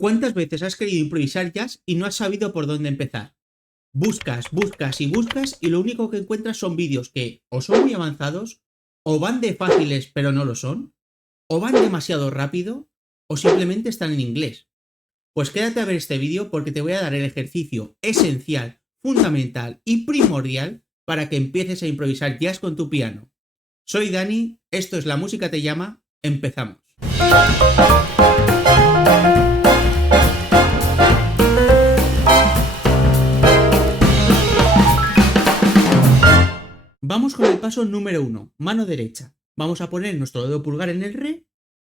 ¿Cuántas veces has querido improvisar jazz y no has sabido por dónde empezar? Buscas, buscas y buscas y lo único que encuentras son vídeos que o son muy avanzados, o van de fáciles pero no lo son, o van demasiado rápido, o simplemente están en inglés. Pues quédate a ver este vídeo porque te voy a dar el ejercicio esencial, fundamental y primordial para que empieces a improvisar jazz con tu piano. Soy Dani, esto es La Música Te Llama, empezamos. Vamos con el paso número 1, mano derecha. Vamos a poner nuestro dedo pulgar en el re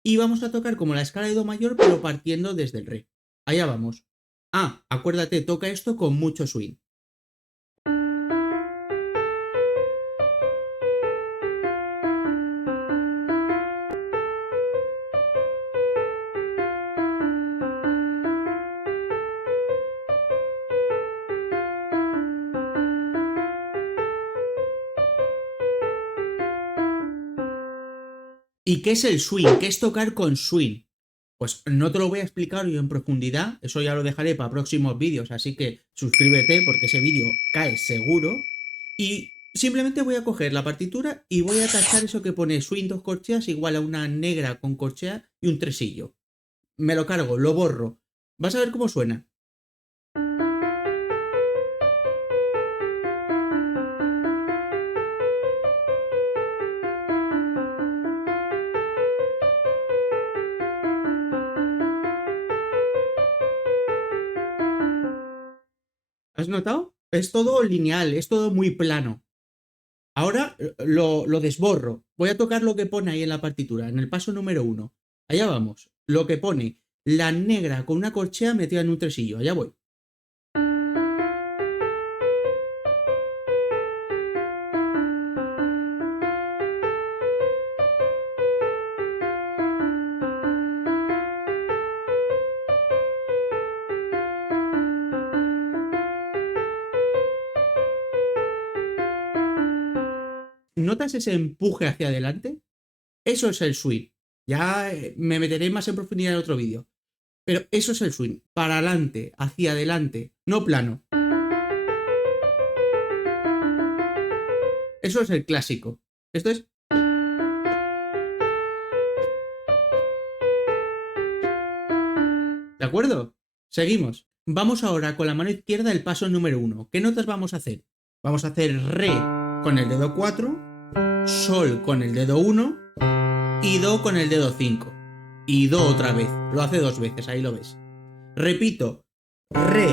y vamos a tocar como la escala de do mayor pero partiendo desde el re. Allá vamos. Acuérdate, toca esto con mucho swing. ¿Y qué es el swing? ¿Qué es tocar con swing? Pues no te lo voy a explicar yo en profundidad, eso ya lo dejaré para próximos vídeos, así que suscríbete porque ese vídeo cae seguro. Y simplemente voy a coger la partitura y voy a tachar eso que pone swing 2 corcheas igual a una negra con corchea y un tresillo. Me lo cargo, lo borro. Vas a ver cómo suena. ¿Has notado? Es todo lineal, es todo muy plano. Ahora lo desborro. Voy a tocar lo que pone ahí en la partitura, en el paso número 1. Allá vamos. Lo que pone la negra con una corchea metida en un tresillo. Allá voy. ¿Notas ese empuje hacia adelante? Eso es el swing. Ya me meteré más en profundidad en otro vídeo. Pero eso es el swing. Para adelante, hacia adelante, no plano. Eso es el clásico. Esto es... ¿De acuerdo? Seguimos. Vamos ahora con la mano izquierda el paso número 1. ¿Qué notas vamos a hacer? Vamos a hacer re con el dedo 4, sol con el dedo 1 y do con el dedo 5. Y do otra vez. Lo hace 2 veces, ahí lo ves. Repito. Re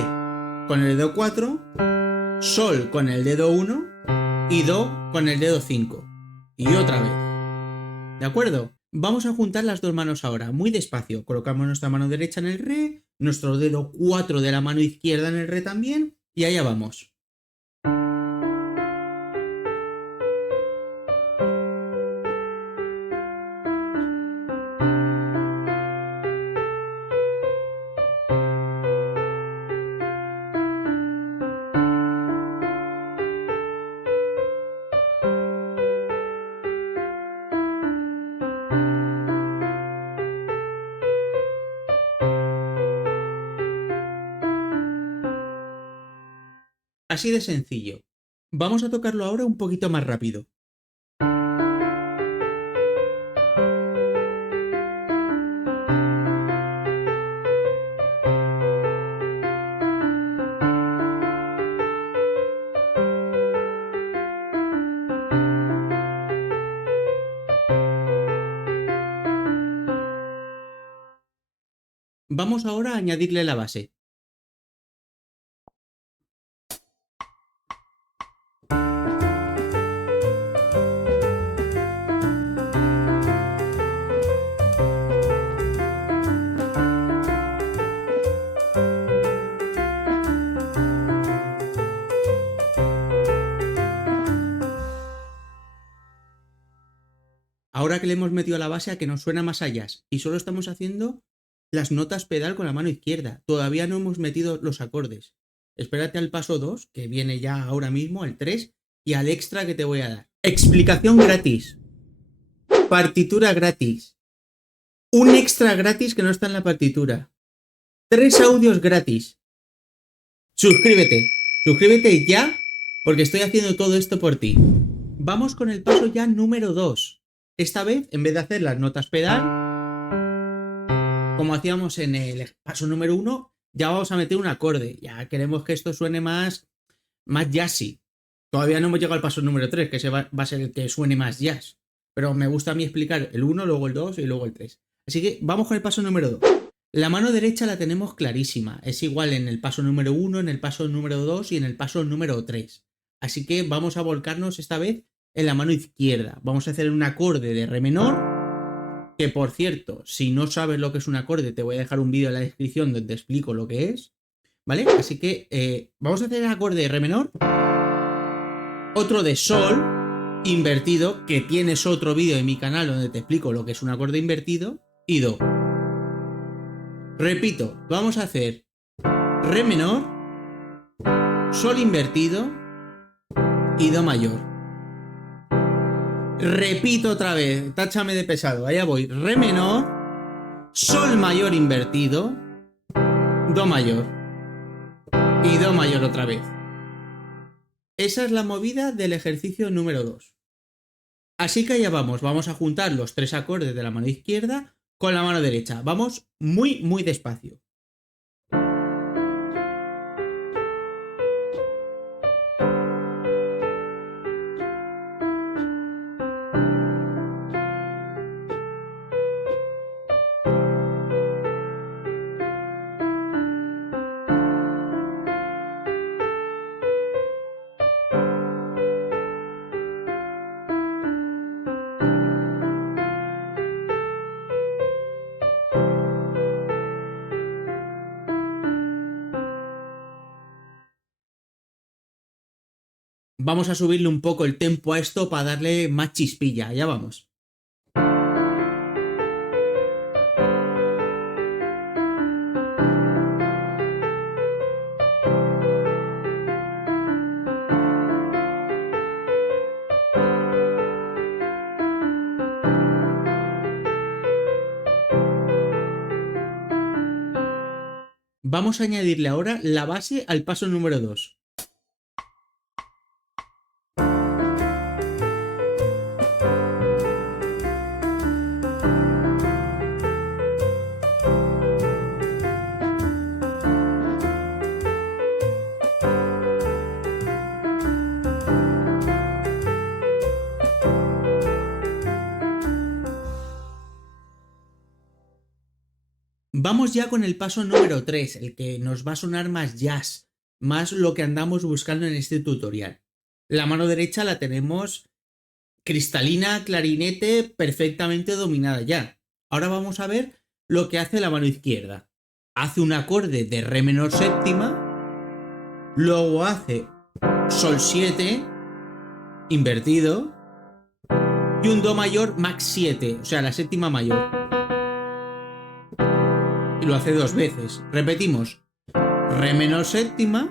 con el dedo 4, sol con el dedo 1 y do con el dedo 5. Y otra vez. ¿De acuerdo? Vamos a juntar las dos manos ahora, muy despacio. Colocamos nuestra mano derecha en el re, nuestro dedo 4 de la mano izquierda en el re también, y allá vamos. Así de sencillo. Vamos a tocarlo ahora un poquito más rápido. Vamos ahora a añadirle la base. Ahora que le hemos metido la base a que nos suena más allá y solo estamos haciendo las notas pedal con la mano izquierda. Todavía no hemos metido los acordes. Espérate al paso 2, que viene ya ahora mismo, al 3, y al extra que te voy a dar. Explicación gratis. Partitura gratis. Un extra gratis que no está en la partitura. 3 audios gratis. Suscríbete. Suscríbete ya, porque estoy haciendo todo esto por ti. Vamos con el paso ya número 2. Esta vez, en vez de hacer las notas pedal, como hacíamos en el paso número 1, ya vamos a meter un acorde. Ya queremos que esto suene más jazzy. Todavía no hemos llegado al paso número 3, que va a ser el que suene más jazz. Pero me gusta a mí explicar el 1, luego el 2 y luego el 3. Así que vamos con el paso número 2. La mano derecha la tenemos clarísima. Es igual en el paso número 1, en el paso número 2 y en el paso número 3. Así que vamos a volcarnos esta vez en la mano izquierda. Vamos a hacer un acorde de re menor. Que por cierto, si no sabes lo que es un acorde, te voy a dejar un vídeo en la descripción donde explico lo que es. ¿Vale? Así que vamos a hacer el acorde de re menor. Otro de sol invertido, que tienes otro vídeo en mi canal donde te explico lo que es un acorde invertido. Y do. Repito, vamos a hacer re menor, sol invertido y do mayor. Repito otra vez, táchame de pesado, allá voy. Re menor, sol mayor invertido, do mayor y do mayor otra vez. Esa es la movida del ejercicio número 2. Así que allá vamos a juntar los 3 acordes de la mano izquierda con la mano derecha. Vamos muy, muy despacio. Vamos a subirle un poco el tempo a esto para darle más chispilla. Ya vamos. Vamos a añadirle ahora la base al paso número 2. Vamos ya con el paso número 3, el que nos va a sonar más jazz, más lo que andamos buscando en este tutorial. La mano derecha la tenemos cristalina, clarinete, perfectamente dominada ya. Ahora vamos a ver lo que hace la mano izquierda. Hace un acorde de re menor séptima, luego hace sol 7 invertido y un do mayor max 7, o sea, la séptima mayor. Y lo hace 2 veces. Repetimos. Re menor séptima,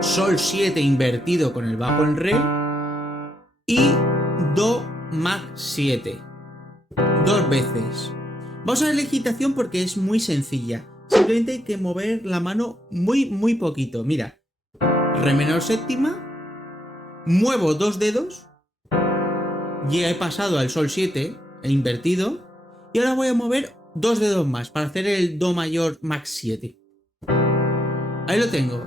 sol 7 invertido con el bajo en re y do max 7. 2 veces. Vamos a ver la digitación porque es muy sencilla. Simplemente hay que mover la mano muy, muy poquito. Mira. Re menor séptima, muevo 2 dedos, ya he pasado al sol 7, he invertido, y ahora voy a mover 2 dedos más para hacer el do mayor max 7. Ahí lo tengo.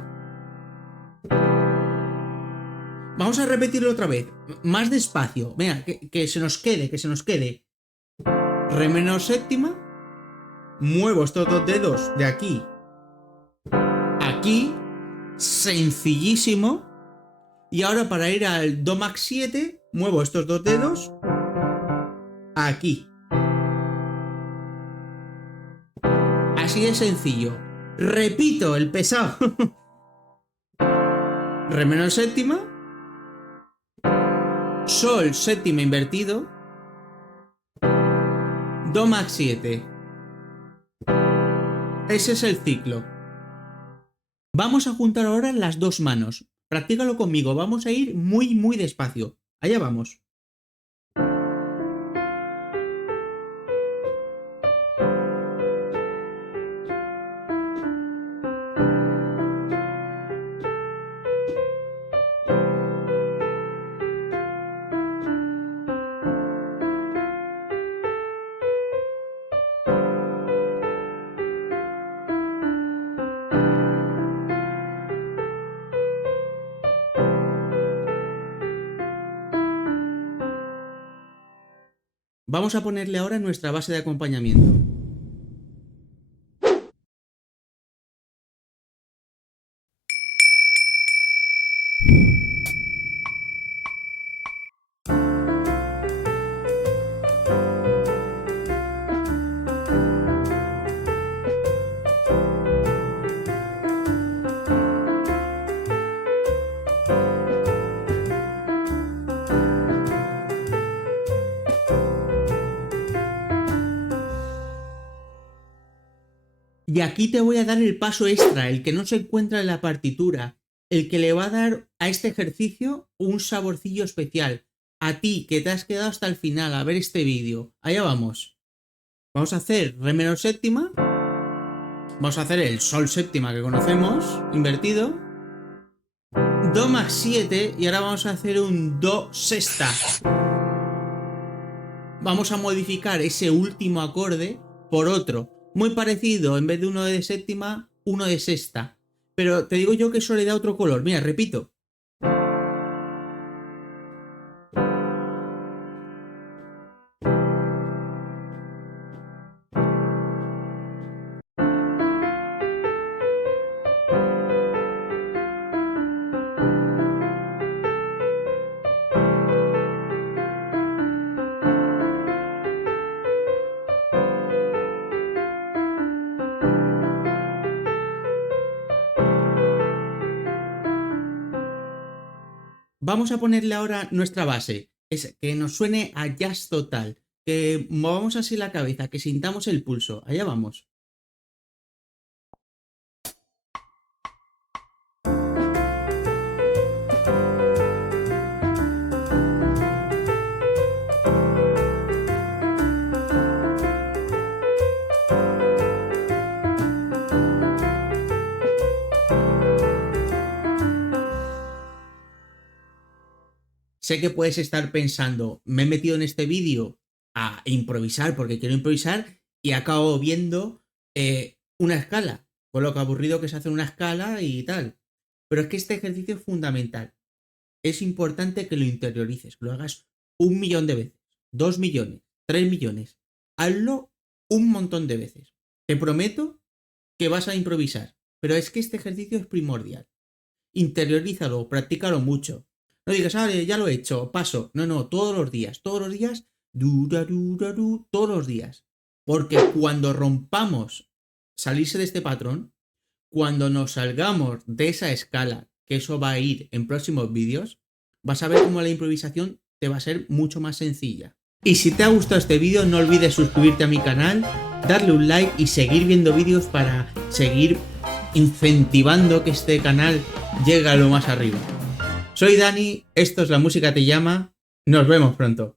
Vamos a repetirlo otra vez, más despacio. Venga, que se nos quede, que se nos quede. Re menor séptima, muevo estos 2 dedos de aquí a aquí, sencillísimo. Y ahora para ir al do max 7, muevo estos 2 dedos aquí. Así de sencillo. Repito, el pesado. Re menor séptima, sol séptima invertido, do max 7. Ese es el ciclo. Vamos a juntar ahora las 2 manos. Practícalo conmigo, vamos a ir muy, muy despacio. Allá vamos. Vamos a ponerle ahora nuestra base de acompañamiento. Y aquí te voy a dar el paso extra, el que no se encuentra en la partitura, el que le va a dar a este ejercicio un saborcillo especial. A ti que te has quedado hasta el final a ver este vídeo. Allá vamos. Vamos a hacer re menor séptima. Vamos a hacer el sol séptima que conocemos, invertido. Do más 7 y ahora vamos a hacer un do sexta. Vamos a modificar ese último acorde por otro. Muy parecido, en vez de uno de séptima, uno de sexta. Pero te digo yo que eso le da otro color. Mira, repito. Vamos a ponerle ahora nuestra base, es que nos suene a jazz total, que movamos así la cabeza, que sintamos el pulso. Allá vamos. Sé que puedes estar pensando, me he metido en este vídeo a improvisar porque quiero improvisar y acabo viendo una escala, con lo que aburrido que es hacer una escala y tal. Pero es que este ejercicio es fundamental. Es importante que lo interiorices, que lo hagas 1.000.000 de veces, 2.000.000, 3.000.000. Hazlo un montón de veces. Te prometo que vas a improvisar, pero es que este ejercicio es primordial. Interiorízalo, practícalo mucho. No digas, ya lo he hecho, paso. No, todos los días, todos los días. Porque cuando rompamos salirse de este patrón, cuando nos salgamos de esa escala, que eso va a ir en próximos vídeos, vas a ver cómo la improvisación te va a ser mucho más sencilla. Y si te ha gustado este vídeo, no olvides suscribirte a mi canal, darle un like y seguir viendo vídeos para seguir incentivando que este canal llegue a lo más arriba. Soy Dani, esto es La Música Te Llama, nos vemos pronto.